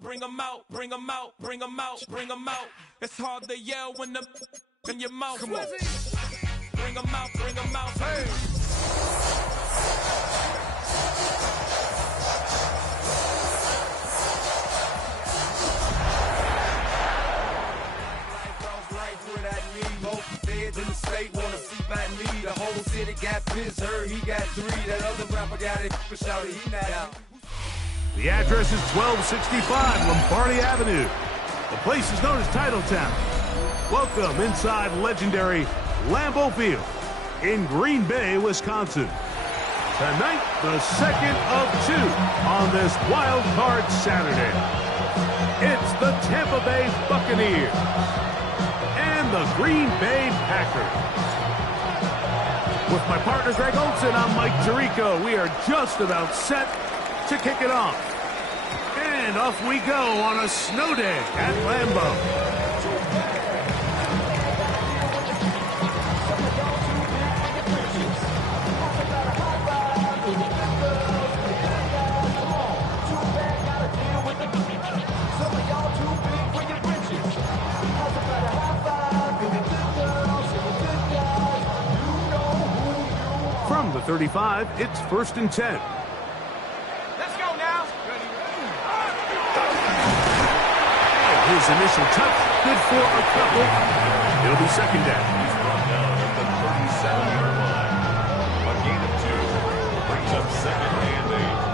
Bring 'em out, bring 'em out, bring 'em out, bring 'em out. It's hard to yell when the in your mouth. Come on. Bring 'em out, bring 'em out. Hey. In the state wanna see by me. The whole city got pissed, heard he got 3. That other rapper got it, shouted he not out. The address is 1265 Lombardi Avenue. The place is known as Titletown. Welcome inside legendary Lambeau Field in Green Bay, Wisconsin. Tonight, the second of 2 on this wild card Saturday. It's the Tampa Bay Buccaneers and the Green Bay Packers. With my partner Greg Olson, I'm Mike Tirico. We are just about set to kick it off. And off we go on a snow day at Lambeau. From the 35, it's 1st and 10. Let's go now. His initial touch, good for a couple. It'll be 2nd down. He's brought down at the 37-yard line. A gain of 2 brings up 2nd and 8.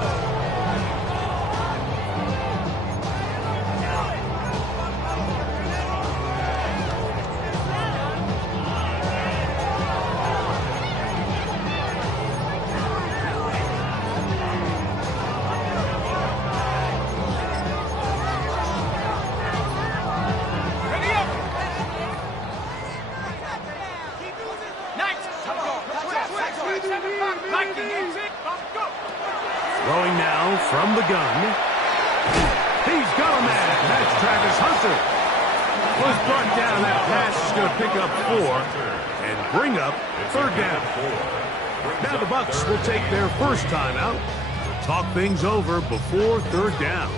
Throwing now from the gun. He's got a man. That's Travis Hunter. Was brought down. That pass is going to pick up 4 and bring up 3rd down. Now the Bucs will take their first timeout to talk things over before 3rd down.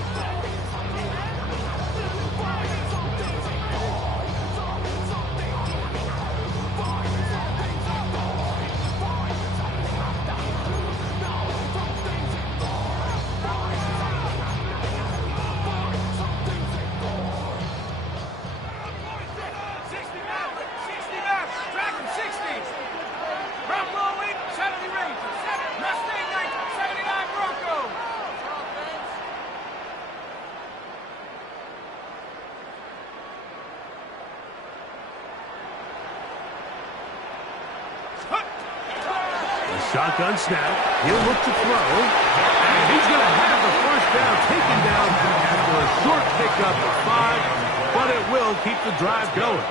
Shotgun snap. He'll look to throw. And he's going to have the first down taken down after a short pickup of 5, but it will keep the drive going.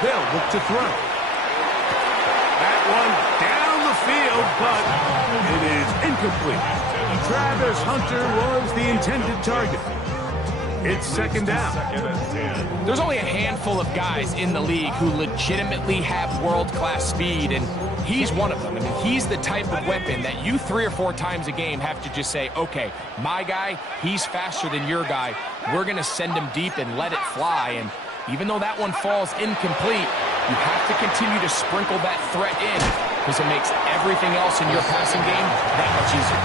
They'll look to throw. That one down the field, but it is incomplete. Travis Hunter was the intended target. It's 2nd down. There's only a handful of guys in the league who legitimately have world-class speed, and he's one of them. I mean, he's the type of weapon that you 3 or 4 times a game have to just say, okay, my guy, he's faster than your guy. We're going to send him deep and let it fly. And even though that one falls incomplete, you have to continue to sprinkle that threat in because it makes everything else in your passing game that much easier.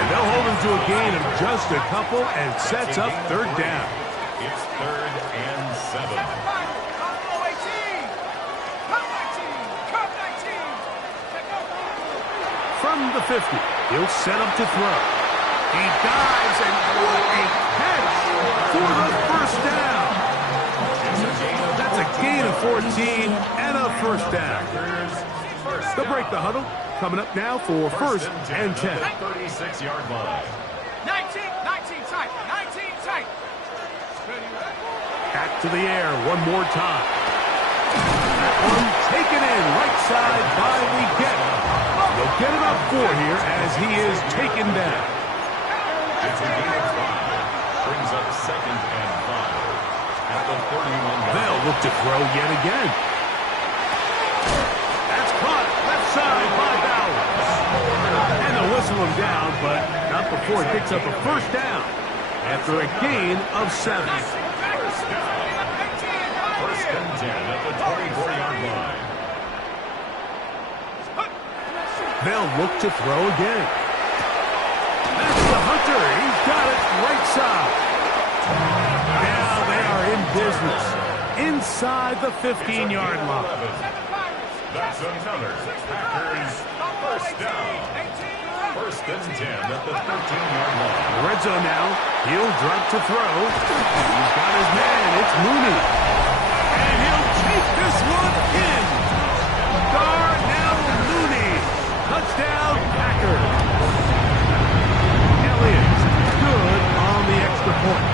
And they'll hold him to a gain of just a couple and sets up 3rd down. It's 3rd and 7. From the 50, he'll set up to throw. He dives, and what a catch for the first down. That's a gain of 14 and a first down. They'll break the huddle. Coming up now for 1st and 10. 36-yard line. 19 tight, 19 tight. Back to the air one more time. That one taken in right side by Leggett. They'll get about 4 here as he is taken down. It's a gain of 5. Brings up 2nd and 5. At the 31. They'll look to throw yet again. That's caught left side by Bowers. And they'll whistle him down, but not before it picks up a first down after a gain of 7. First and 10 at the 24-yard line. They'll look to throw again. That's the Hunter. He's got it right side. Now they are in business inside the 15-yard line. That's another Packers first down. First and 10 at the 13-yard line. Red zone now. He'll drop to throw. He's got his man. It's Mooney. And he'll take this one in. Darnell Mooney. Touchdown, Packers. Elliott good on the extra point.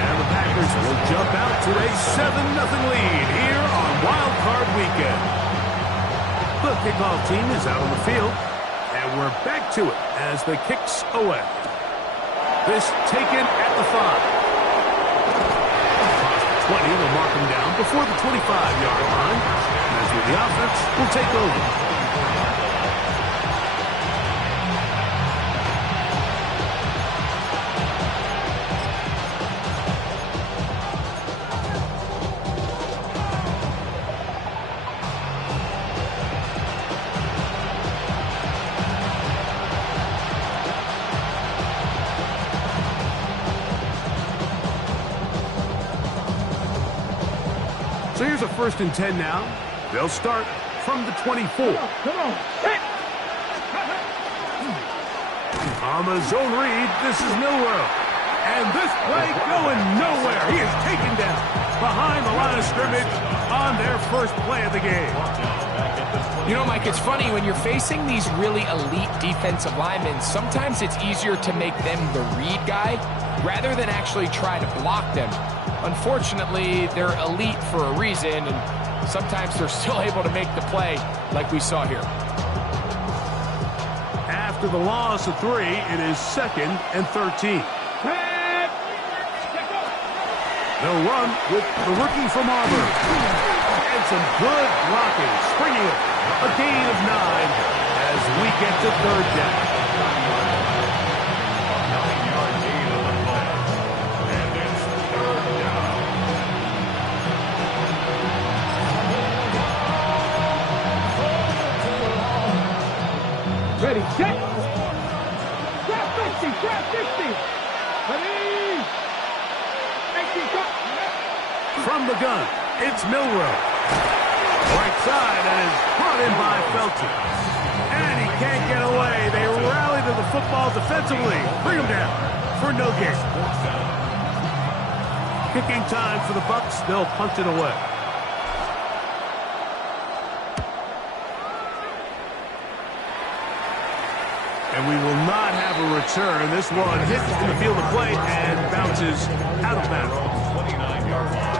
And the Packers will jump out to a 7-0 lead here on Wild Card Weekend. The kickoff team is out on the field. And we're back to it as the kicks away. This taken at the 5. Across the 20, they'll mark him down before the 25-yard line. As with the offense, will take over. So here's a 1st and 10 now. They'll start from the 24. On the zone read, this is Milroe. And this play going nowhere. He is taken down behind the line of scrimmage on their first play of the game. You know, Mike, it's funny, when you're facing these really elite defensive linemen, sometimes it's easier to make them the read guy rather than actually try to block them. Unfortunately, they're elite for a reason, and sometimes they're still able to make the play like we saw here. After the loss of 3, it is 2nd and 13. They'll run with the rookie from Auburn. And some good blocking, springing it. A gain of 9 as we get to 3rd down. Ready, set. Grab 50, grab 50. Ready. 80, go. From the gun, it's Milroe. Right side, and is brought in by Felton. And he can't get away. They rally to the football defensively. Bring him down for no gain. Kicking time for the Bucs. They'll punt it away. And we will not have a return. This one hits in the field of play and bounces out of bounds. 29-yard line.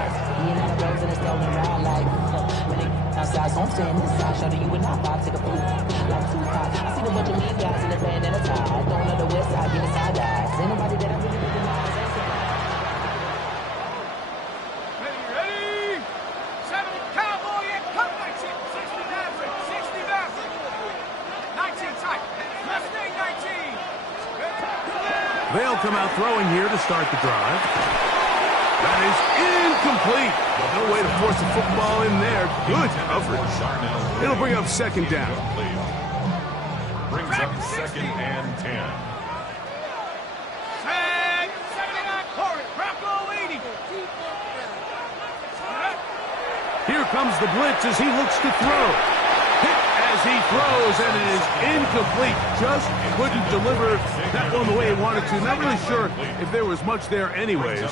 Outside, so I'm staying inside. Show you and I vibe, take a food. Like 2 pots. I see the bunch of mean guys in the band and a tie. Don't know the west side, give me side eyes. Ain't nobody that I really recognize. Ready. 7 Cowboy and cut 19. 60 Maverick. 60 Maverick. 19 tight. Mustang 19. They'll come out throwing here to start the drive. That is incomplete. No way to force the football in there. Good coverage. It'll bring up 2nd down. Brings up 2nd and 10. Tag. 79 Corey. Bronco 80. Here comes the blitz as he looks to throw. Hit as he throws, and it is incomplete. Just couldn't deliver that one the way he wanted to. Not really sure if there was much there anyways.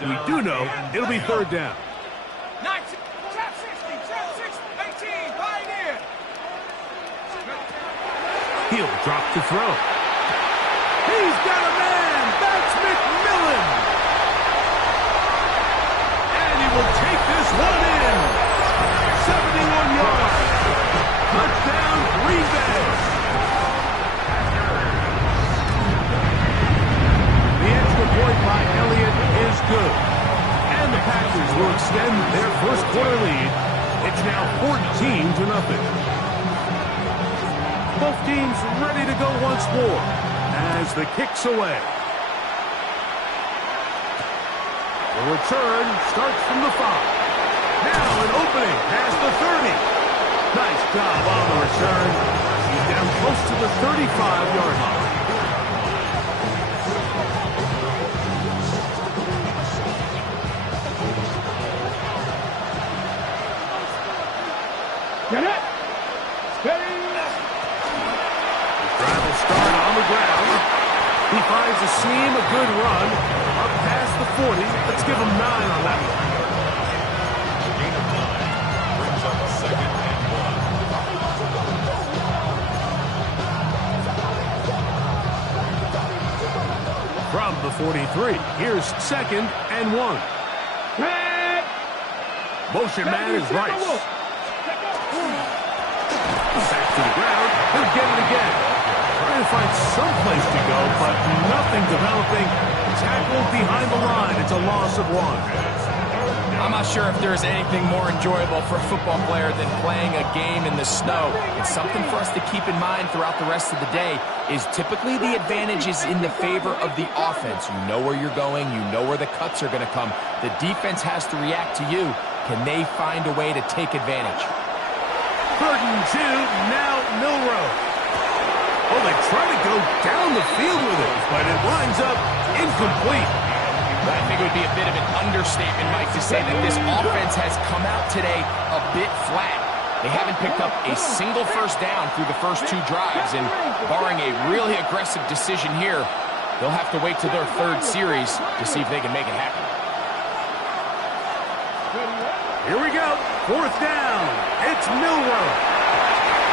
We do know it'll be 3rd down. 19. Trap 60. Trap 60. 18. Pioneer. He'll drop to throw. He's got a man. That's McMillan. And will take this one in. 71 yards. Touchdown, Green Bay. The extra point by Elliott is good. And the Packers will extend their first quarter lead. It's now 14-0. Both teams ready to go once more as the kick's away. The return starts from the 5. Now an opening past the 30. Nice job on the return. He's down close to the 35-yard line. Get it! Steady! The drive will start on the ground. He finds a seam, a good run. Up past the 40. Let's give him 9 on that one. Gain of 9 brings up a 2nd and 1. From the 43, here's 2nd and 1. Motion man is Rice. Back to the ground. He'll get it again. Trying to find some place to go, but nothing developing. Tackled behind the line. It's a loss of 1. I'm not sure if there's anything more enjoyable for a football player than playing a game in the snow. It's something for us to keep in mind throughout the rest of the day is typically the advantage is in the favor of the offense. You know where you're going. You know where the cuts are going to come. The defense has to react to you. Can they find a way to take advantage? 3rd and 2, now Milroe. Oh, they try to go down the field with it, but it winds up incomplete. I think it would be a bit of an understatement, Mike, to say that this offense has come out today a bit flat. They haven't picked up a single first down through the first 2 drives, and barring a really aggressive decision here, they'll have to wait to their 3rd series to see if they can make it happen. Here we go. 4th down. It's Milroe.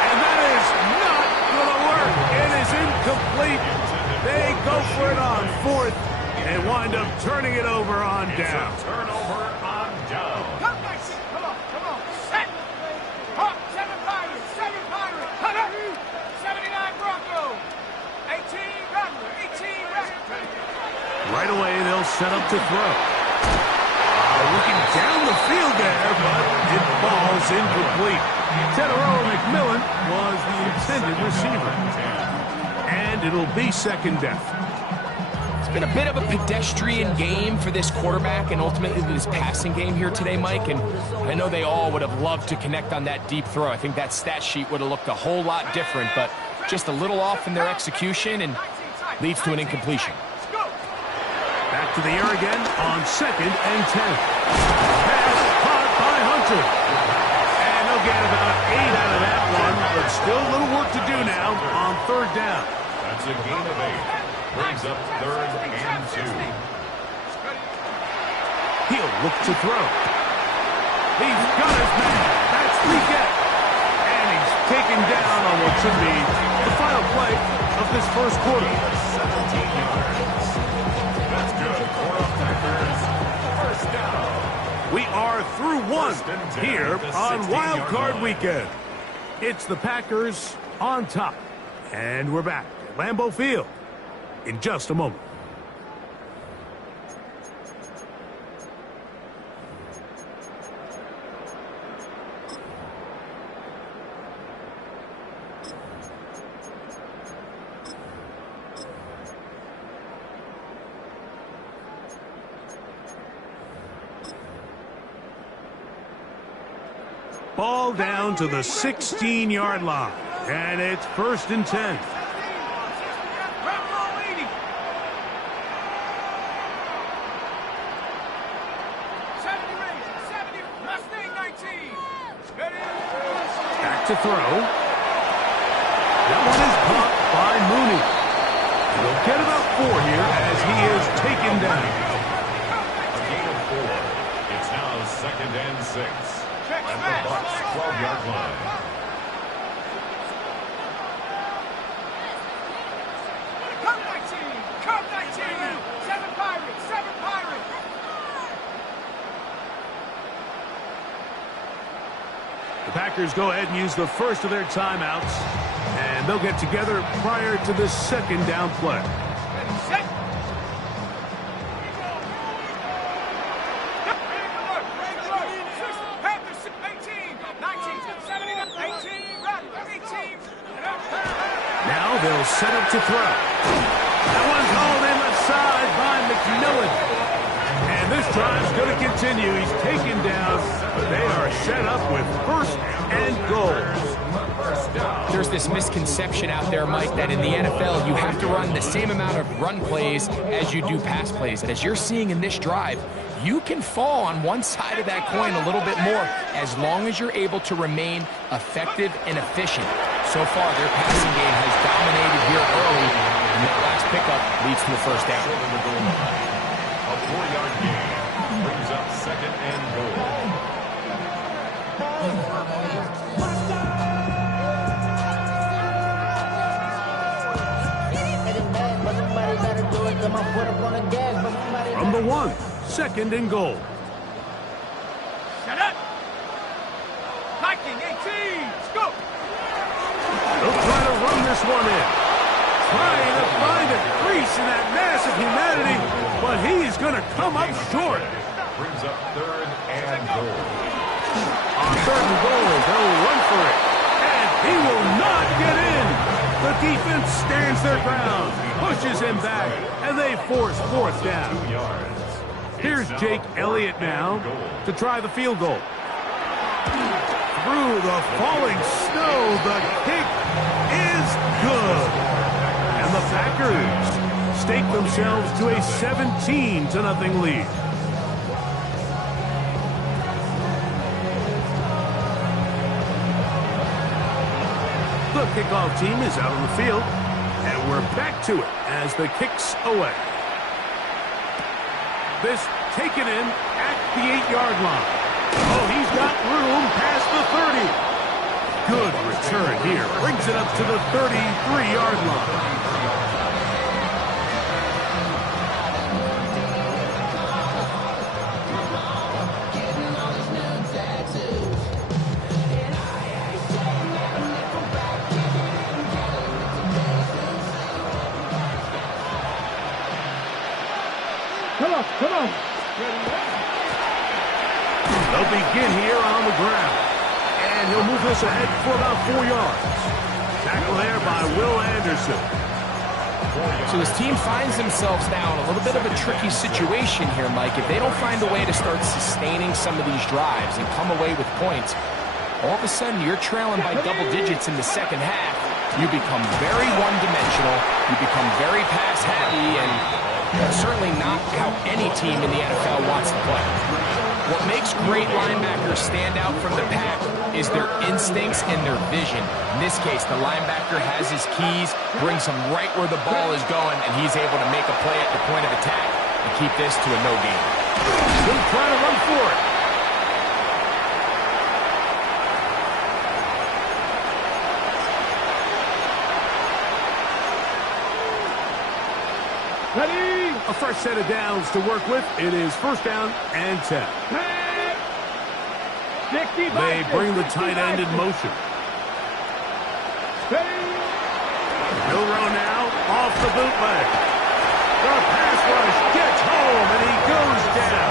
And that is not going to work. It is incomplete. They go for it on 4th and wind up turning it over on down. Turnover on down. Come on. Set! Hawk, 7 Pirates, 7 Pirates. 79 Broncos. 18 Rattler, 18 Rattler. Right away, they'll set up to throw. Looking down the field there, but it falls incomplete. Teteroa McMillan was the intended receiver. And it'll be 2nd down. It's been a bit of a pedestrian game for this quarterback and ultimately this passing game here today, Mike. And I know they all would have loved to connect on that deep throw. I think that stat sheet would have looked a whole lot different, but just a little off in their execution and leads to an incompletion. Back to the air again on 2nd and 10. Pass caught by Hunter. And they'll get about 8 out of that one, but still a little work to do now on 3rd down. That's a gain of 8. Brings up 3rd and 2. He'll look to throw. He's got his man. That's Leggett. And he's taken down on what should be the final play of this first quarter. 17 yards. That's good for a Packers first down. We are through 1 here on Wild Card Weekend. It's the Packers on top. And we're back at Lambeau Field in just a moment. Ball down to the 16-yard line, and it's 1st and 10. Back to throw. That one is caught by Mooney. He'll get about 4 here as he is taken down. A gain of 4. It's now 2nd and 6. At the Bucs 12-yard line. Come 19! 7 Pirates! 7 Pirates! The Packers go ahead and use the first of their timeouts, and they'll get together prior to the second down play. Set. Panthers 18, 19, 17, 18, 18. Now they'll set up to throw. That one's hauled in left side by McMillan. And this drive's going to continue. He's taken down, but they are set up with first and goal. There's this misconception out there, Mike, that in the NFL you have to run the same amount of run plays as you do pass plays. And as you're seeing in this drive, you can fall on one side of that coin a little bit more as long as you're able to remain effective and efficient. So far, their passing game has dominated here early, and that last pickup leads to the first down. A 4-yard gain brings up second and goal. From the 1, second and goal. Set up. Viking 18. Let's go. They'll try to run this one in. Trying to find a crease in that mass of humanity, but he's going to come up short. Brings up third and goal. On third and goal, they'll run for it. And he will not get in. The defense stands their ground, pushes him back, and they force fourth down. 2 yards. Here's Jake Elliott now to try the field goal. Through the falling snow, the kick is good. And the Packers stake themselves to a 17-0 lead. The kickoff team is out on the field, and we're back to it as the kick's away. This taken in at the 8-yard line. Oh, he's got room past the 30. Good return here. Brings it up to the 33-yard line. Come on. They'll begin here on the ground. And he'll move this ahead for about 4 yards. Tackle there by Will Anderson. So this team finds themselves now in a little bit of a tricky situation here, Mike. If they don't find a way to start sustaining some of these drives and come away with points, all of a sudden you're trailing by double digits in the second half. You become very one-dimensional. You become very pass-happy, and that's certainly not how any team in the NFL wants to play. What makes great linebackers stand out from the pack is their instincts and their vision. In this case, the linebacker has his keys, brings him right where the ball is going, and he's able to make a play at the point of attack and keep this to a no gain. He'll try to run for it. Ready? A fresh set of downs to work with. It is first down and 10. They bring the tight end in motion. Milroe now off the bootleg. The pass rush gets home, and he goes down.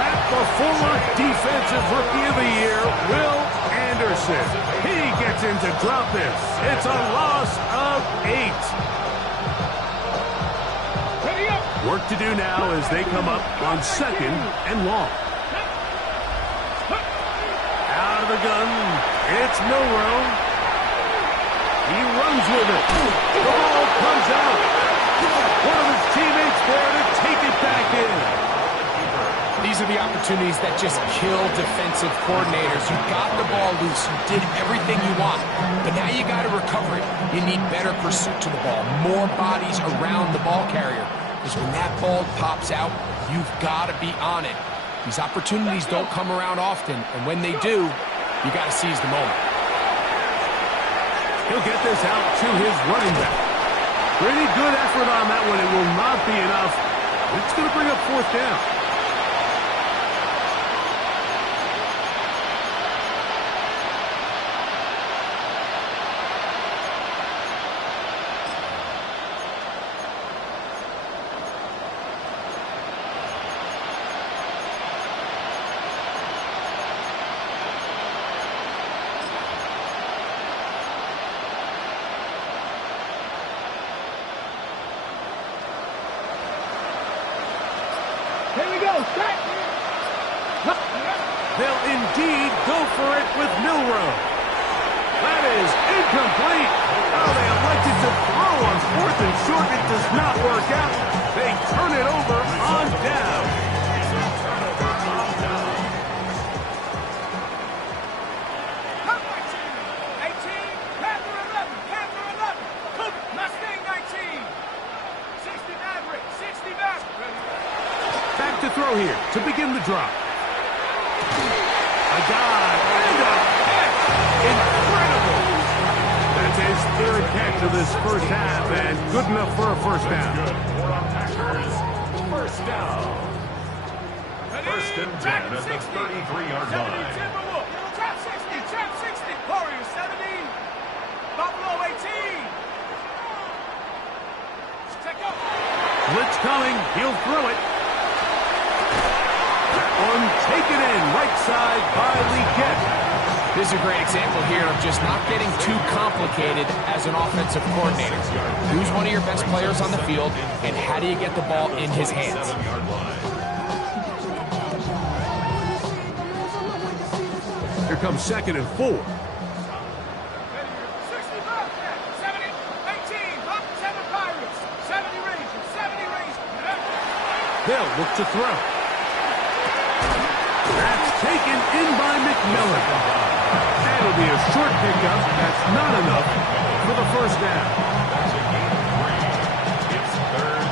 That's the former Defensive Rookie of the Year, Will Anderson. He gets in to drop this. It's a loss of 8. Work to do now as they come up on second and long. Out of the gun, it's Milroe. He runs with it. The ball comes out. One of his teammates there to take it back in. These are the opportunities that just kill defensive coordinators. You got the ball loose. You did everything you want. But now you got to recover it. You need better pursuit to the ball. More bodies around the ball carrier. Because when that ball pops out, you've got to be on it. These opportunities don't come around often, and when they do, you got to seize the moment. He'll get this out to his running back. Pretty good effort on that one. It will not be enough. It's going to bring up fourth down. They'll indeed go for it with Milroe. That is incomplete. Oh, they elected to throw on 4th and short. It does not work out. They turn it over on down. Back to throw here to begin the drop. A dive and a catch. Incredible. That's his 3rd catch of this first half and good enough for a first down. Good for our Packers. First down. First and 10 at the 33-yard line. Trap 60, trap 60. Warriors 70. Buffalo 18. Check up. Blitz coming. He'll throw it. One taken in right side by Legette. This is a great example here of just not getting too complicated as an offensive coordinator. Who's one of your best players on the field, and how do you get the ball in his hands? Here comes 2nd and 4. 65, 70, 18, up 7 Pirates, 70 Rangers, 70 Rangers. They'll look to throw. That's taken in by McMillan. That'll be a short pickup. That's not enough for the first down. That's a gain of 3. It's 3rd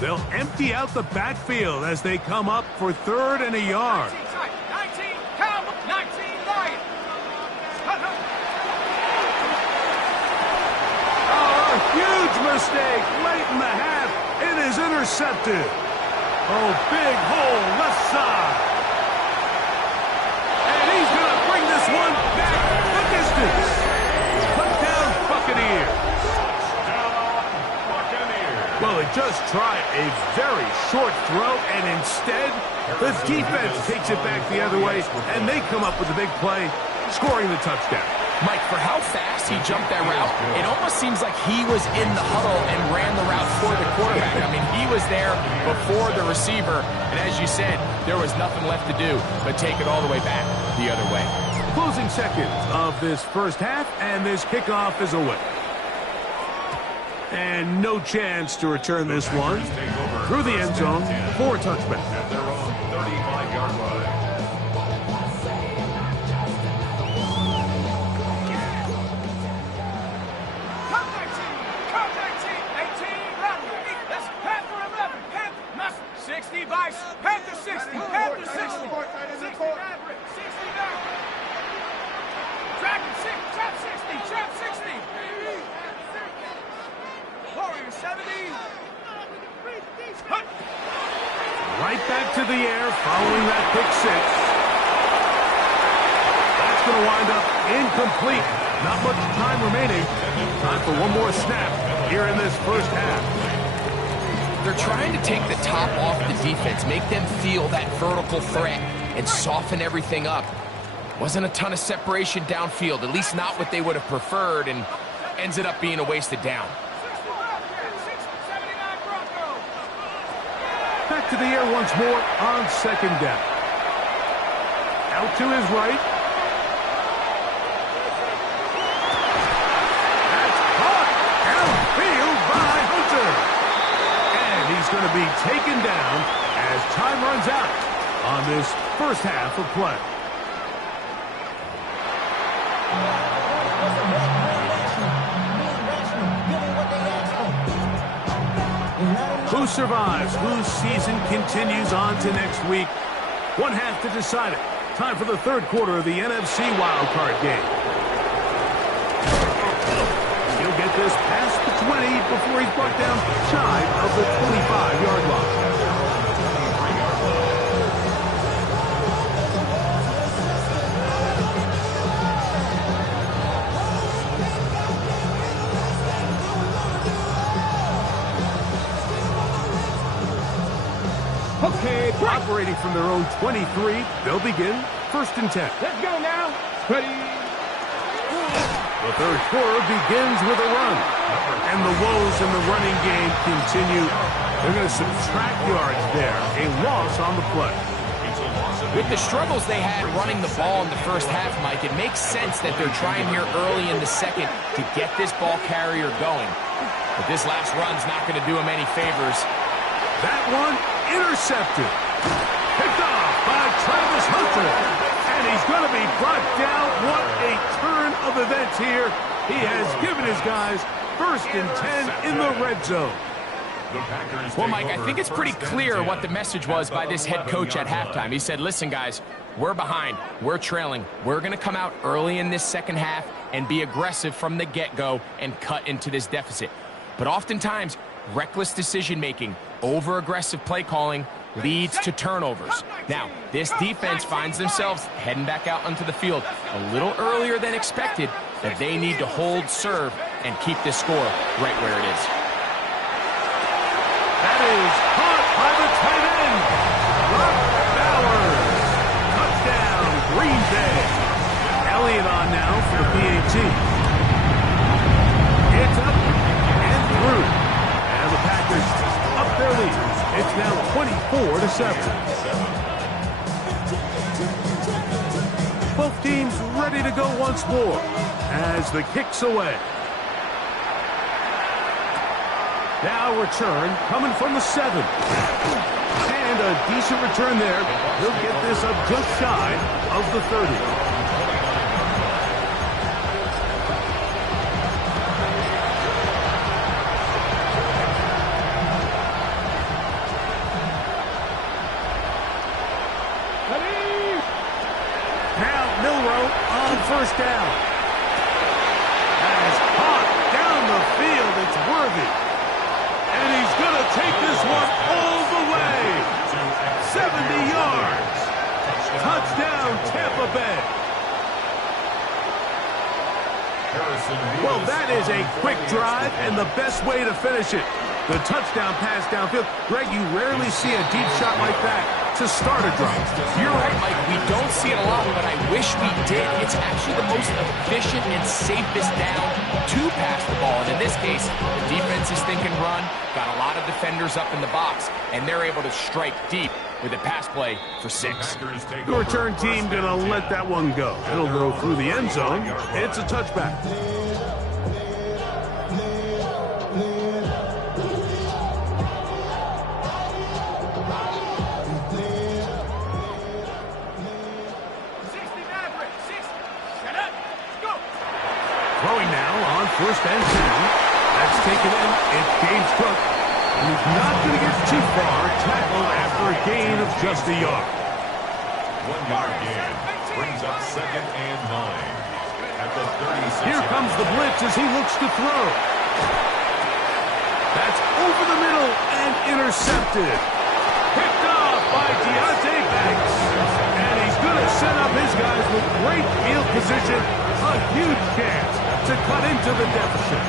They'll empty out the backfield as they come up for 3rd and a yard. 19 Cowboys, 19 Lions. Oh, a huge mistake late in the half. It is intercepted. Oh, big hole left side. And he's going to bring this one back the distance. Touchdown, Buccaneers. Well, they just try a very short throw, and instead, the defense takes it back the other way, and they come up with a big play, scoring the touchdown. Mike, for how fast he jumped that route, it almost seems like he was in the huddle and ran the route for the quarterback. I mean, he was there before the receiver, and as you said, there was nothing left to do but take it all the way back the other way. Closing seconds of this first half, and this kickoff is away. And no chance to return this one through the end zone for a touchback. At their own 35-yard line. Come 19, 18, run. That's Panther 11, Panther, Mustard, 60 Vice, Panther 60, Panther 60, 60 Maverick, 60 Maverick. Dragon 6, trap 60, trap 60. Warriors 70. Right back to the air following that pick 6. That's going to wind up incomplete. Not much time remaining. Time for one more snap here in this first half. They're trying to take the top off the defense, make them feel that vertical threat, and soften everything up. Wasn't a ton of separation downfield, at least not what they would have preferred, and ends it up being a wasted down. Back to the air once more on 2nd down. Out to his right. That's caught downfield by Hunter. And he's going to be taken down as time runs out on this first half of play. Who survives? Whose season continues on to next week? One half to decide it. Time for the 3rd quarter of the NFC wildcard game. He'll get this past the 20 before he's brought down shy of the 25-yard line. Okay, Operating from their own 23, they'll begin 1st and 10. let's go now. Ready. The third quarter begins with a run. And the woes in the running game continue. They're going to subtract yards there. A loss on the play. With the struggles they had running the ball in the first half, Mike, it makes sense that they're trying here early in the second to get this ball carrier going. But this last run's not going to do him any favors. That one intercepted. Picked off by Travis Hunter. And he's going to be brought down. What a turn of events here. He has given his guys 1st and 10 in the red zone. Well, Mike, I think it's pretty clear what the message was by this head coach at halftime. He said, listen, guys, we're behind. We're trailing. We're going to come out early in this second half and be aggressive from the get-go and cut into this deficit. But oftentimes, reckless decision-making, over-aggressive play calling leads to turnovers. Now, this defense finds themselves heading back out onto the field a little earlier than expected, but they need to hold serve and keep this score right where it is. That is caught by the tight end. Brock Bowers. Touchdown, Green Bay. Elliott on now for the PAT. It's up and through. And the Packers up their lead. It's now 24-7. Both teams ready to go once more as the kick's away. Now return coming from the 7. And a decent return there. He'll get this up just shy of the 30. Now Milroe on 1st down. That is caught down the field. It's Worthy. And he's going to take this one all the way. 70 yards. Touchdown, Tampa Bay. Well, that is a quick drive and the best way to finish it. The touchdown pass downfield. Greg, you rarely see a deep shot like that to start a drive. You're right, Mike. We don't see it a lot, but I wish we did. It's actually the most efficient and safest down to pass the ball. And in this case, the defense is thinking run, got a lot of defenders up in the box, and they're able to strike deep with a pass play for 6. The return team going to let that one go. It'll go through the end zone. It's a touchback. Throwing now on 1st and 10. That's taken in. It's James Cook. And he's not going to get too far. Tackled after a gain of just a yard. 1-yard gain brings up 2nd and 9. At the 36. Here comes the blitz as he looks to throw. That's over the middle and intercepted. Picked off by Deontay Banks. And he's going to set up his guys with great field position. A huge chance to cut into the deficit.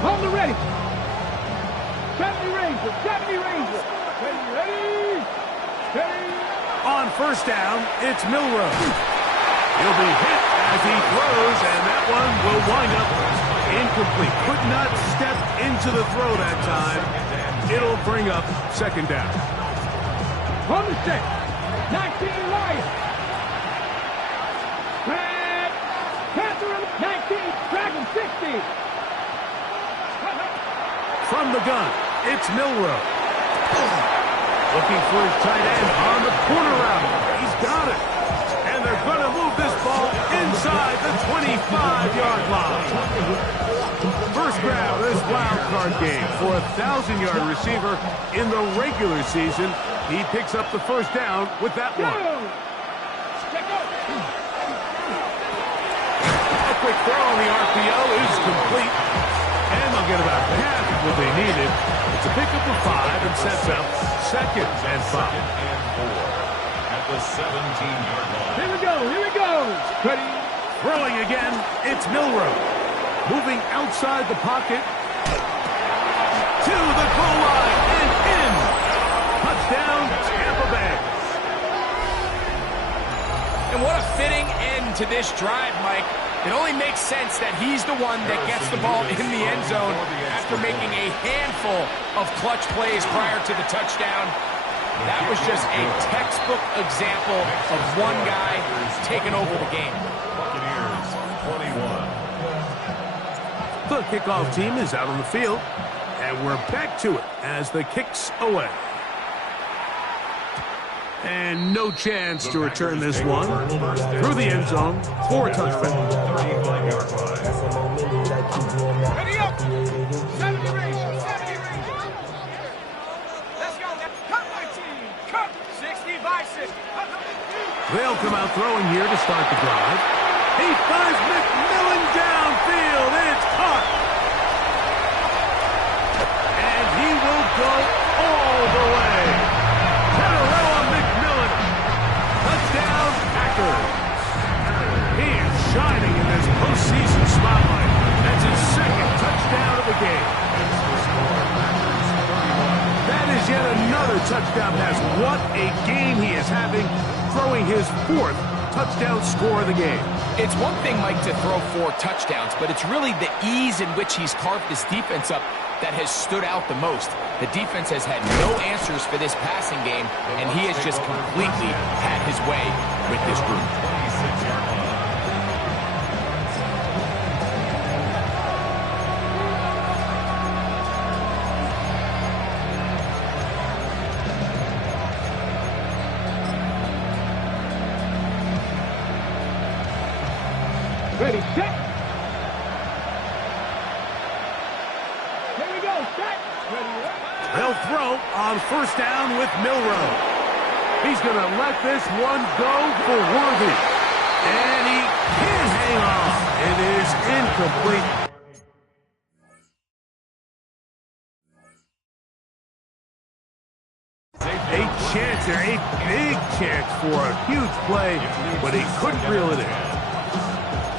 On the ready. 70 Ranger. 70 Ranger. Ready. Ready. On 1st down, it's Milroe. He'll be hit as he throws, and that one will wind up incomplete. Could not step into the throw that time. It'll bring up 2nd down. On the 6. 19 Lions. Panther 19. Dragon 60. From the gun, it's Milroe. Looking for his tight end on the corner route. He's got it. And they're going to move this ball inside the 25-yard line. First grab of this wild card game for a 1,000-yard receiver in the regular season. He picks up the 1st down with that one. A quick throw on the RPO is complete. And they'll get about half of what they needed. It's a pickup of 5 and sets up 2nd and 5. At the 17-yard line. Here we go. Ready. Throwing again, it's Milroe. Moving outside the pocket. To the goal line and in. Touchdown, Tampa Bay. And what a fitting end to this drive, Mike. It only makes sense that he's the one that gets the ball in the end zone after making a handful of clutch plays prior to the touchdown. That was just a textbook example of one guy taking over the game. Buccaneers, 21. The kickoff team is out on the field, and we're back to it as the kick's away. And no chance to return this one through the end zone for a touchdown. 35-yard line. Ready up! 70 ratio, 70 ratio. Let's go. Cut my team. Cut 60 by 60. They'll come out throwing here to start the drive. He finds McMillan downfield. It's caught. And he will go all the way. Panarella McMillan. Touchdown, Packers. He is shining in this postseason spotlight. That's his second touchdown of the game. That is yet another touchdown pass. What a game he is having, throwing his fourth touchdown score of the game. It's one thing, Mike, to throw 4 touchdowns, but it's really the ease in which he's carved this defense up that has stood out the most. The defense has had no answers for this passing game, and he has just completely had his way with this group. 26-yard line. Ready, set. Here we go, set. Ready, They'll throw on first down with Milroe. He's going to let this one go for Worthy. And he can't hang on. It is incomplete. A chance there, a big chance for a huge play, but he couldn't reel it in.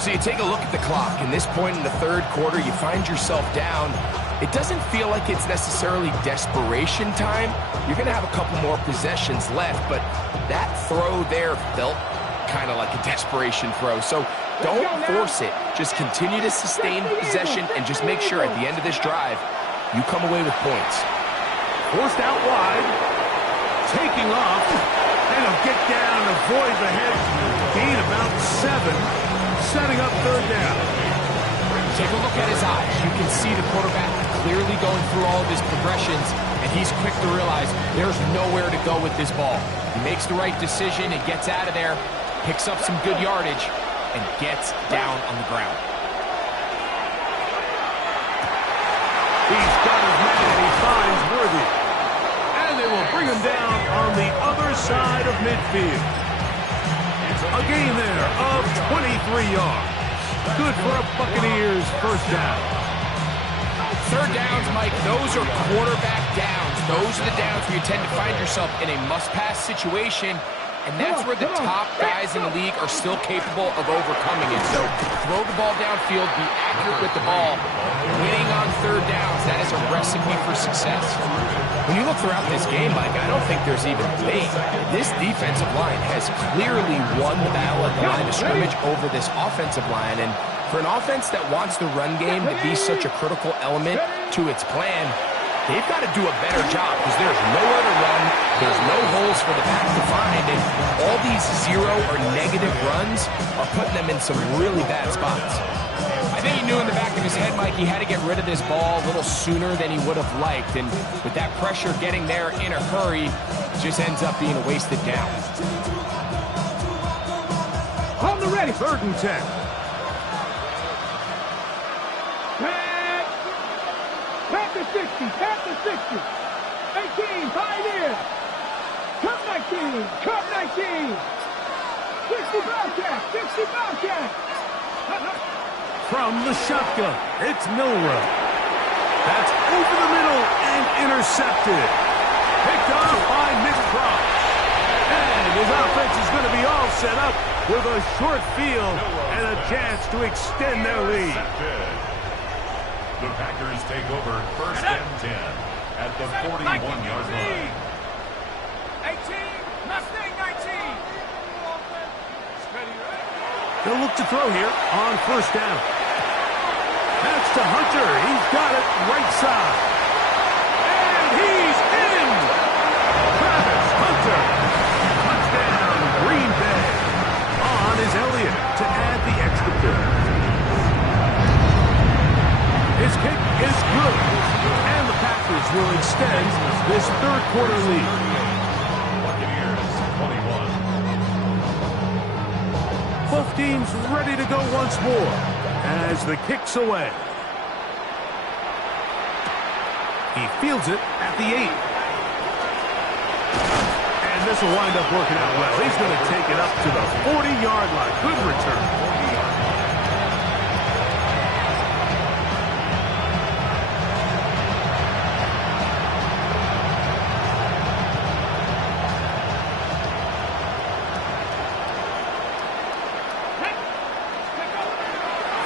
So you take a look at the clock. In this point in the third quarter, you find yourself down. It doesn't feel like it's necessarily desperation time. You're going to have a couple more possessions left, but that throw there felt kind of like a desperation throw. So don't force it. Just continue to sustain possession and just make sure at the end of this drive, you come away with points. Forced out wide, taking off, and he'll get down, avoid the head, gain about 7. Setting up third down. Take a look at his eyes. You can see the quarterback clearly going through all of his progressions, and he's quick to realize there's nowhere to go with this ball. He makes the right decision and gets out of there, picks up some good yardage, and gets down on the ground. He's got his man, and he finds Worthy. And they will bring him down on the other side of midfield. A gain there of 23 yards. Good for a Buccaneers first down. Third downs, Mike, those are quarterback downs. Those are the downs where you tend to find yourself in a must-pass situation, and that's where the top guys in the league are still capable of overcoming it. So throw the ball downfield, be accurate with the ball. Winning on third downs, that is a recipe for success. When you look throughout this game, Mike, I don't think there's even debate. This defensive line has clearly won the battle at the line of scrimmage over this offensive line. And for an offense that wants the run game to be such a critical element to its plan, they've got to do a better job because there's nowhere to run, there's no holes for the back to find, and all these zero or negative runs are putting them in some really bad spots. I think he knew in the back of his head, Mike, he had to get rid of this ball a little sooner than he would have liked, and with that pressure getting there in a hurry, it just ends up being a wasted down. On the ready, 3rd and 10. Panther 60, Panther 60. 18, Pioneer. Cup 19, Cup 19. 60 Bobcat, 60 Bobcat. From the shotgun, it's Milroe. That's over the middle and intercepted. Picked off by Nick Cross. And his offense is going to be all set up with a short field and a chance to extend their lead. The Packers take over 1st and 10 at the 41-yard line. 18, Mustang 19. They'll look to throw here on 1st down. That's to Hunter. He's got it right side. And he's in. Travis Hunter. Touchdown, Green Bay. On is Elliott to add the extra point. His kick is good. And the Packers will extend this third-quarter lead. Buccaneers 21. Both teams ready to go once more as the kick's away. He fields it at the 8. And this will wind up working out well. He's going to take it up to the 40-yard line. Good return.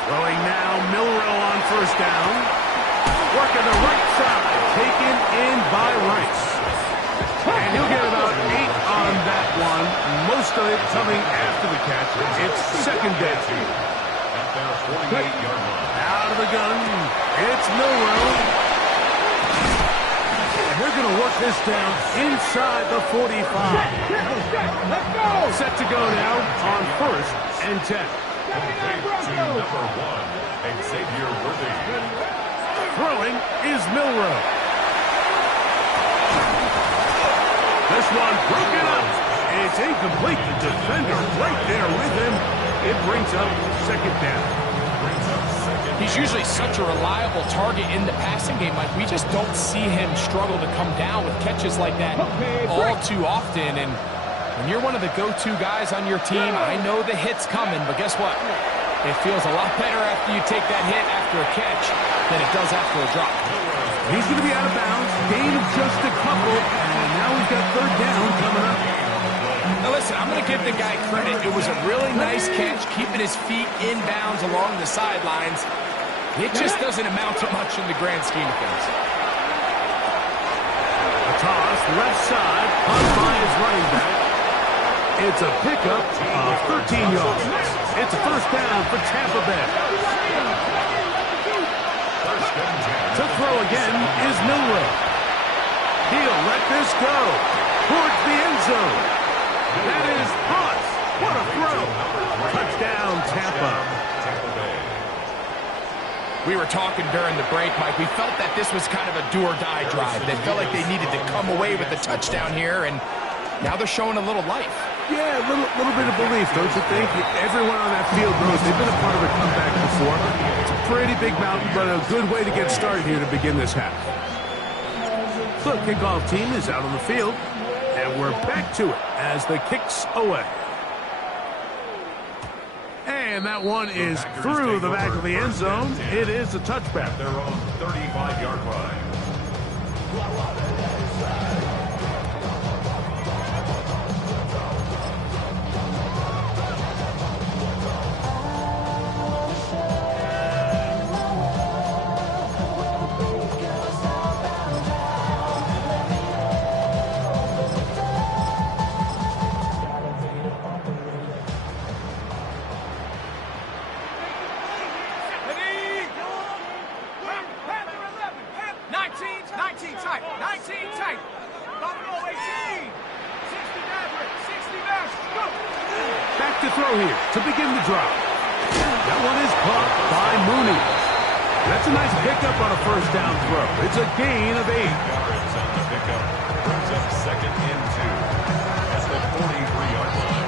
Throwing now, Milroe on 1st down. Working the right side, taken in by Rice. And he'll get about 8 on that one. Most of it coming after the catch. It's 2nd down. At their 48-yard line. Out of the gun, it's Milroe. And they're going to work this down inside the 45. Set to go now on 1st and 10. To number 1, Xavier Worthy. Throwing is Milroe. This one broken up. It's incomplete. The defender right there with him. It brings up 2nd down. He's usually such a reliable target in the passing game. Like, we just don't see him struggle to come down with catches like that all too often. And when you're one of the go-to guys on your team, I know the hit's coming, but guess what? It feels a lot better after you take that hit after a catch than it does after a drop. He's going to be out of bounds. Gain of just a couple. And now he's got 3rd down coming up. Now listen, I'm going to give the guy credit. It was a really nice catch, keeping his feet in bounds along the sidelines. It just doesn't amount to much in the grand scheme of things. A toss, left side, caught by his running back. It's a pickup of 13 yards. It's a 1st down for Tampa Bay. To throw again is Milroe. He'll let this go towards the end zone. That is Hunt. What a throw. Touchdown, Tampa. We were talking during the break, Mike. We felt that this was kind of a do-or-die drive. They felt like they needed to come away with the touchdown here, and now they're showing a little life. Yeah, a little bit of belief, don't you think? Everyone on that field knows they've been a part of a comeback before. It's a pretty big mountain, but a good way to get started here to begin this half. The kickoff team is out on the field, and we're back to it as the kick's away. And that one is through the back of the end zone. It is a touchback. Their own 35-yard line. To throw here to begin the drive. That one is caught by Mooney. That's a nice pickup on a 1st down throw. It's a gain of 8. Yards on the pickup. Brings up 2nd and 2 at the 43-yard line.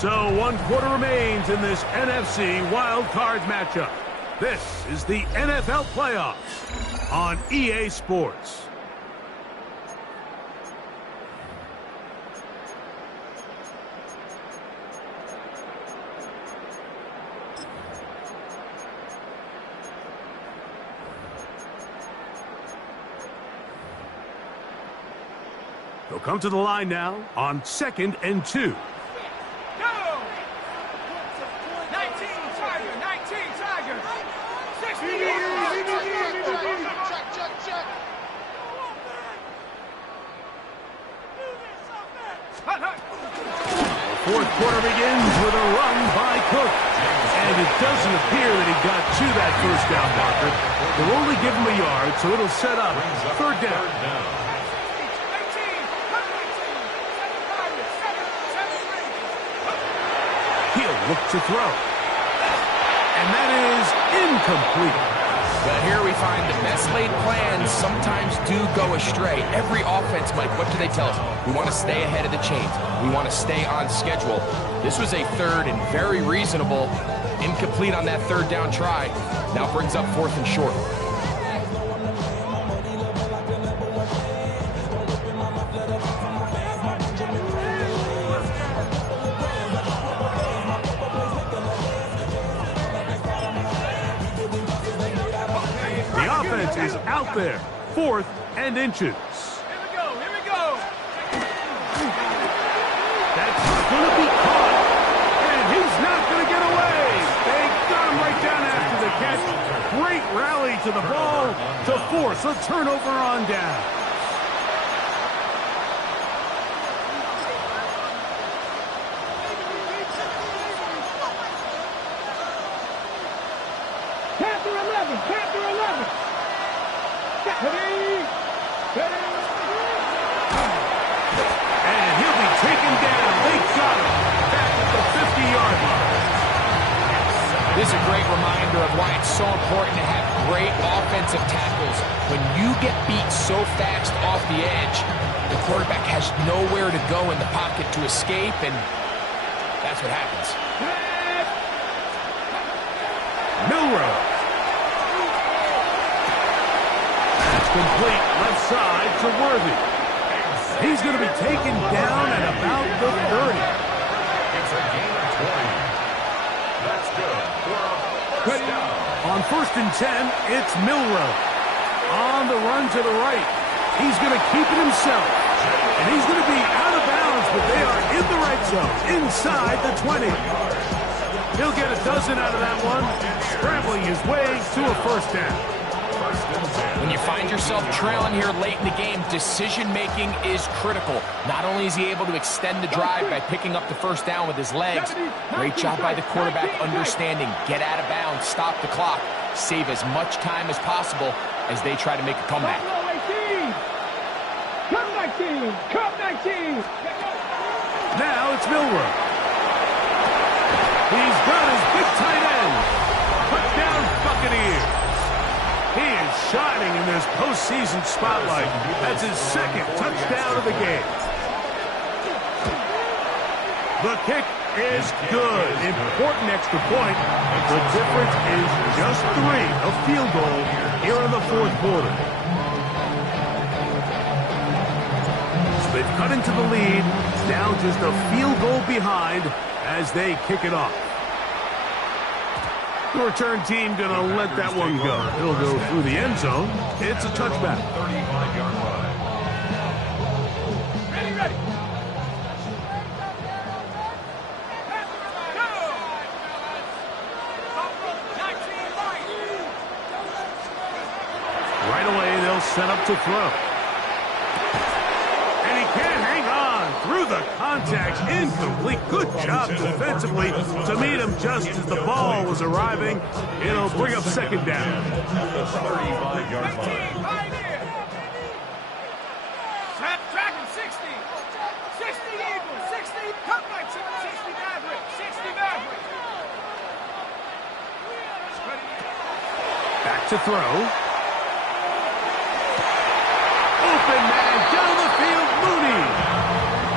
So 1 quarter remains in this NFC wild card matchup. This is the NFL playoffs. on EA Sports. They'll come to the line now on 2nd and 2. Go! 19 Tiger, 19 Tiger. 60 check. The fourth quarter begins with a run by Cook. And it doesn't appear that he got to that first down marker. They'll only give him a yard, so it'll set up third down. He'll look to throw. And that is incomplete. But here we find the best laid plans sometimes do go astray. Every offense, Mike, what do they tell us? We want to stay ahead of the chains. We want to stay on schedule. This was a third and very reasonable. Incomplete on that third down try. Now brings up 4th and short. Is out there, 4th and inches. Here we go. That's going to be caught, and he's not going to get away. They got him right down after the catch. Great rally to the ball to force a turnover on down. Panther 11. And he'll be taken down. They got him back at the 50-yard line. This is a great reminder of why it's so important to have great offensive tackles. When you get beat so fast off the edge, the quarterback has nowhere to go in the pocket to escape, and that's what happens. Milroe. Complete left side to Worthy. He's going to be taken down at about the 30. It's a gain of 20. That's good. First down. On 1st and 10, it's Milroe. On the run to the right. He's going to keep it himself. And he's going to be out of bounds, but they are in the red zone, inside the 20. He'll get a dozen out of that one, scrambling his way to a first down. When you find yourself trailing here late in the game, decision-making is critical. Not only is he able to extend the drive by picking up the first down with his legs, great job by the quarterback understanding, get out of bounds, stop the clock, save as much time as possible as they try to make a comeback. Come 19. Now it's Milroe. He's got his big tight end. Touchdown Buccaneers. He is shining in this postseason spotlight. That's his 2nd touchdown of the game. The kick is good. Important extra point. The difference is just 3, a field goal here in the 4th quarter. So they've cut into the lead, now just a field goal behind as they kick it off. The return team going to let that one go. It'll go through the end zone. It's a touchback. 35-yard line. Ready. Right away, they'll set up to throw. And he can't hang on through the contact. Incomplete. Good job defensively to meet him just as the ball was arriving. It'll bring up 2nd down. 35-yard line. Track him 60. 60 Eagles. 60. Come 19. 60 Maverick. 60 Maverick. Back to throw. Open man down the field, Mooney.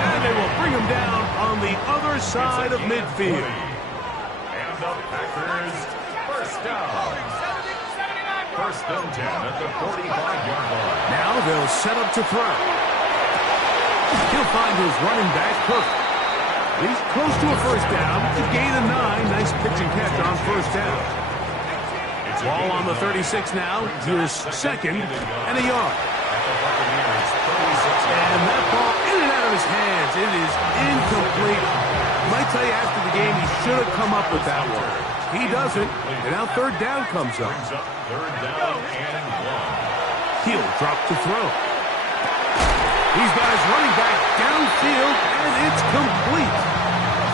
And they will bring him down on the other side of midfield. And the Packers first down. 79 First and 10 at the 45-yard line. Now they'll set up to throw. He'll find his running back perfect. He's close to a first down. To gain a 9. Nice pitch and catch on first down. Ball on the 36 now. Here's second and a yard. And that ball in and out of his hands. It is incomplete. I might tell you after the game he should have come up with that one. He doesn't. And now third down comes up. Third down and 1. He'll drop to throw. He's got his running back downfield, and it's complete.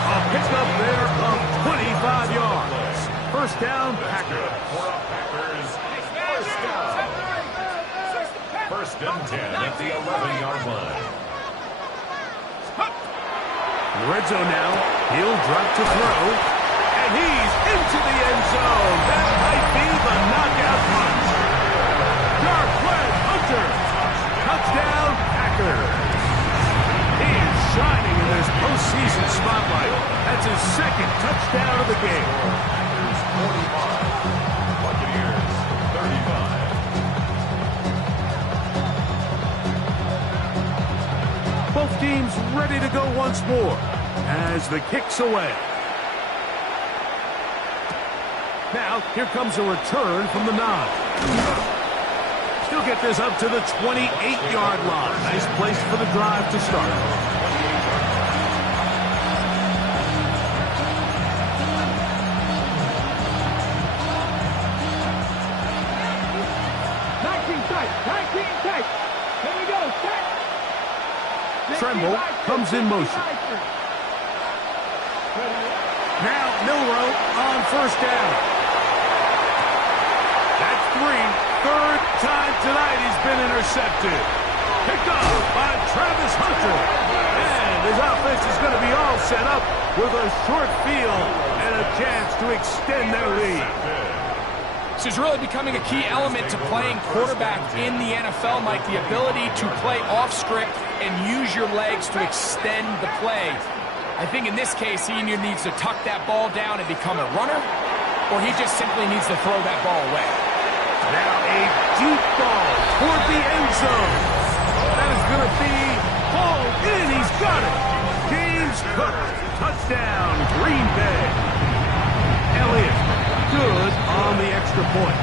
A pickup there of 25 yards. First down, Packers. First and 10 at the 11-yard line. Red zone now. He'll drop to throw. And he's into the end zone. That might be the knockout punch. Darquez Hunter. Touchdown, Packers. He is shining in this postseason spotlight. That's his second touchdown of the game. Packers 45. Buccaneers 35. Both teams ready to go once more as the kick's away. Now, here comes a return from the 9. He'll get this up to the 28-yard line. Nice place for the drive to start. Tremble comes in motion. Now Milroe on first down. That's 3. Third time tonight he's been intercepted. Picked up by Travis Hunter. And his offense is going to be all set up with a short field and a chance to extend their lead. This is really becoming a key element to playing quarterback in the NFL, Mike, the ability to play off script and use your legs to extend the play. I think in this case, he either needs to tuck that ball down and become a runner, or he just simply needs to throw that ball away. Now a deep ball toward the end zone. That is going to be hauled in. He's got it. James Cook, touchdown, Green Bay. Elliott, good on the extra point.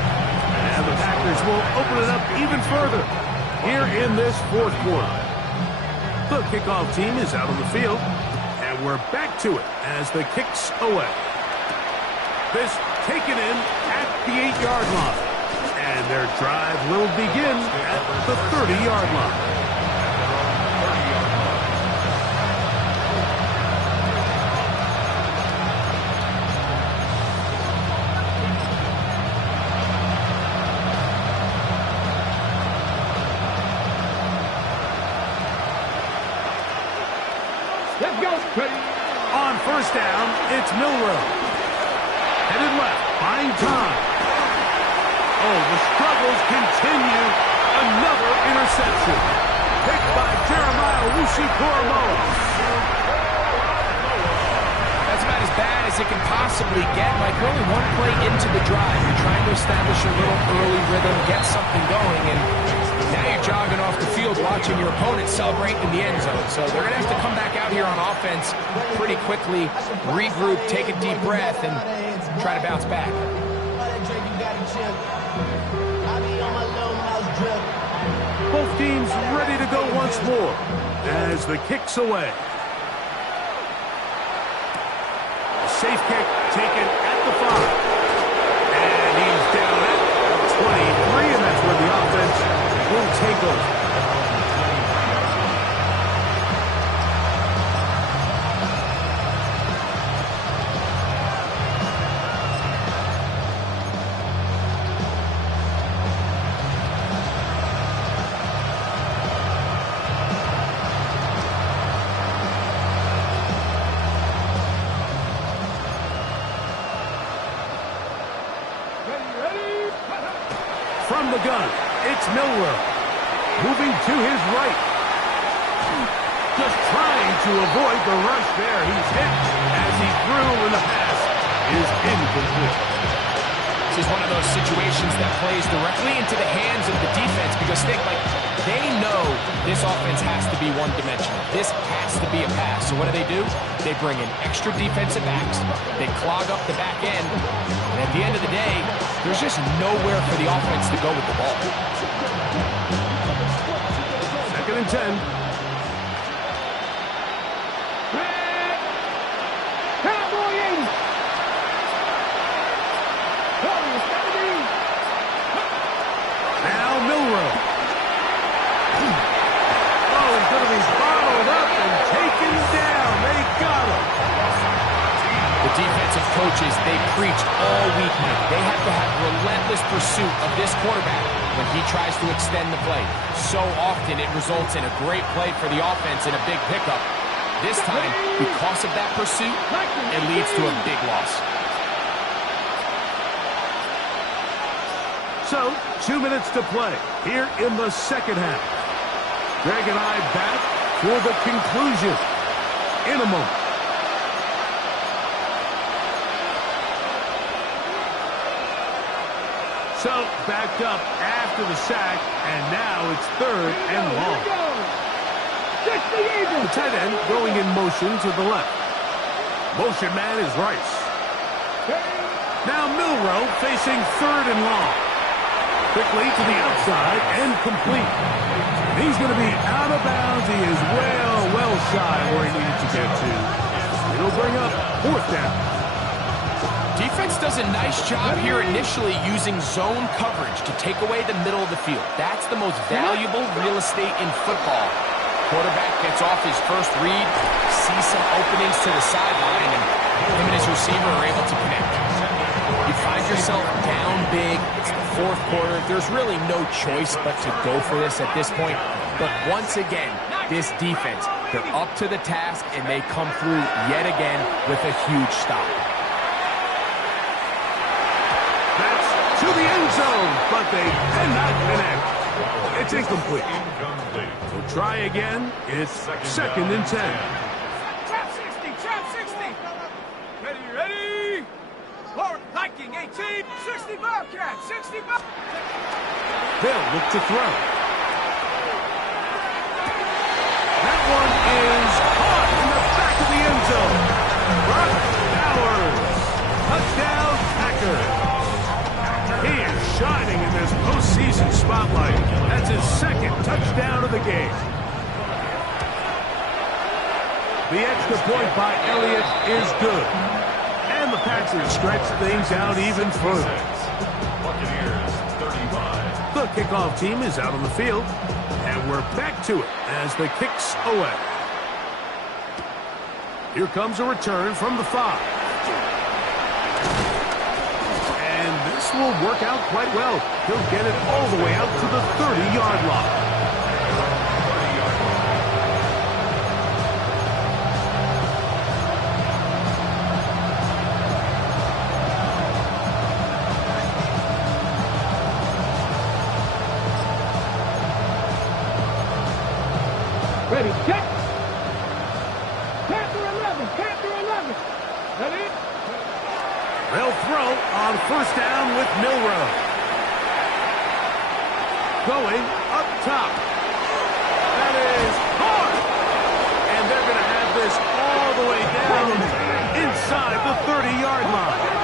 And the Packers will open it up even further here in this fourth quarter. The kickoff team is out on the field, and we're back to it as the kick's away. This taken in at the 8-yard line. And their drive will begin at the 30-yard line. Let's go. On first down, it's Milroe. Headed left, buying time. Oh, the struggles continue. Another interception. Picked by Jeremiah Owusu-Koramoah. That's about as bad as it can possibly get. Mike, only one play into the drive. You're trying to establish a little early rhythm, get something going, and now you're jogging off the field watching your opponent celebrate in the end zone. So they're going to have to come back out here on offense pretty quickly, regroup, take a deep breath, and try to bounce back. Both teams ready to go once more as the kick's away. A safe kick taken at the 5. And he's down at 23, and that's where the offense will take over. From the gun, it's Milroe. Moving to his right. Just trying to avoid the rush there. He's hit as he threw, and the pass is incomplete. is one of those situations that plays directly into the hands of the defense because they know this offense has to be one-dimensional. This has to be a pass. So what do? They bring in extra defensive backs. They clog up the back end. And at the end of the day, there's just nowhere for the offense to go with the ball. 2nd and 10. Now Milroe. Oh, he's going to be bottled up and taken down. They got him. The defensive coaches, they preach all week, Mike. They have to have relentless pursuit of this quarterback when he tries to extend the play. So often it results in a great play for the offense and a big pickup. This time, because of that pursuit, it leads to a big loss. So, 2 minutes to play here in the 2nd half. Greg and I back for the conclusion in a moment. So, backed up after the sack, and now it's 3rd and long. The tight end going in motion to the left. Motion man is Rice. Now Milroe facing 3rd and long. Quickly to the outside and complete. He's going to be out of bounds. He is well shy where he needed to get to. It'll bring up 4th down. Defense does a nice job here initially using zone coverage to take away the middle of the field. That's the most valuable real estate in football. Quarterback gets off his first read, sees some openings to the sideline, and him and his receiver are able to connect. You find yourself down big. It's the 4th quarter. There's really no choice but to go for this at this point. But once again, this defense, they're up to the task, and they come through yet again with a huge stop. That's to the end zone, but they cannot connect. It's incomplete. So try again. It's 2nd and 10. Trap 60, trap 60. Ready. Forward, hiking, 18, 60 Bobcat, 60 Bobcat. They'll look to throw. That one is caught in the back of the end zone. Brock Bowers. Touchdown, Packers. He is shining in this postseason spotlight. That's his 2nd touchdown of the game. The extra point by Elliott is good. And the Packers stretch things out even further. The kickoff team is out on the field. And we're back to it as the kick's away. Here comes a return from the 5. And this will work out quite well. He'll get it all the way out to the 30-yard line. Ready, check. Panther 11, Panther 11. Ready? They'll throw on 1st down with Milroe. Going up top. That is hard. And they're going to have this all the way down inside the 30-yard line.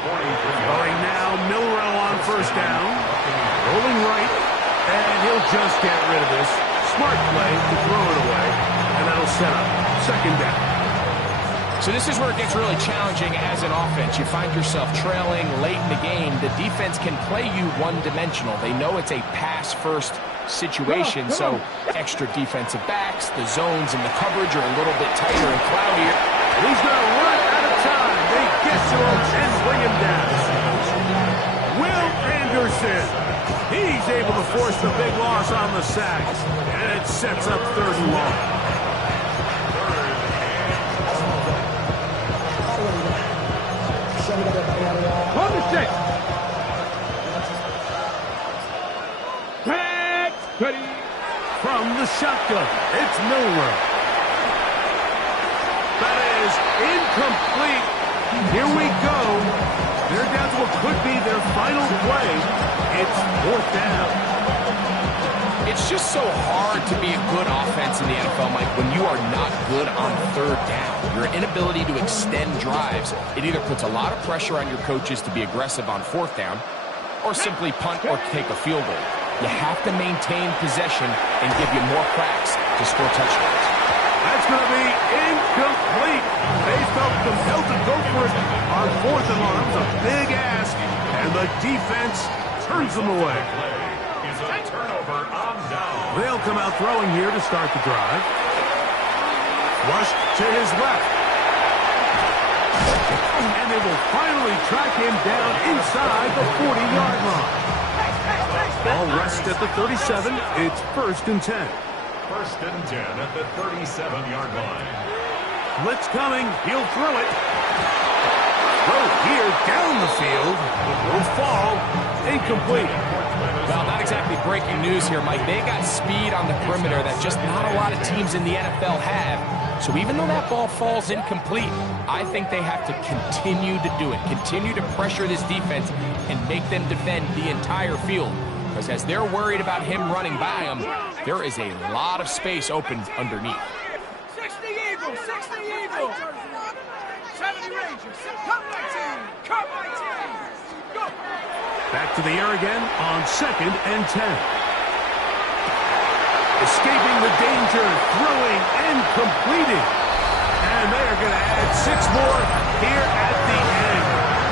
Going now, Milroe on 1st down. Rolling right, and he'll just get rid of this. Smart play to throw it away, and that'll set up 2nd down. So this is where it gets really challenging as an offense. You find yourself trailing late in the game. The defense can play you one-dimensional. They know it's a pass-first situation, so extra defensive backs, the zones and the coverage are a little bit tighter and cloudier. He's going to run out of time. They get to him and bring him down. Will Anderson. He's able to force the big loss on the sack. And it sets up 3rd and long. On the 6. Back, ready. From the shotgun, it's Milroe. is incomplete. Here we go. They're down to what could be their final play. It's 4th down. It's just so hard to be a good offense in the NFL, Mike, when you are not good on 3rd down. Your inability to extend drives, it either puts a lot of pressure on your coaches to be aggressive on 4th down or simply punt or take a field goal. You have to maintain possession and give you more cracks to score touchdowns. That's going to be incomplete. They felt compelled to go for it on 4th and long. That was a big ask, and the defense turns them away. Is a turnover on down. They'll come out throwing here to start the drive. Rush to his left. And they will finally track him down inside the 40-yard line. Ball rests at the 37. It's 1st and 10. 1st and 10 at the 37-yard line. Blitz coming. He'll throw it. Throw here down the field. Will fall. Incomplete. Well, not exactly breaking news here, Mike. They got speed on the perimeter that just not a lot of teams in the NFL have. So even though that ball falls incomplete, I think they have to continue to do it. Continue to pressure this defense and make them defend the entire field. Because as they're worried about him running by them, there is a lot of space open underneath. 60 Eagles, 60 Eagles. 70 Rangers, come my team, come my team. Go. Back to the air again on 2nd and 10. Escaping the danger, throwing and completing.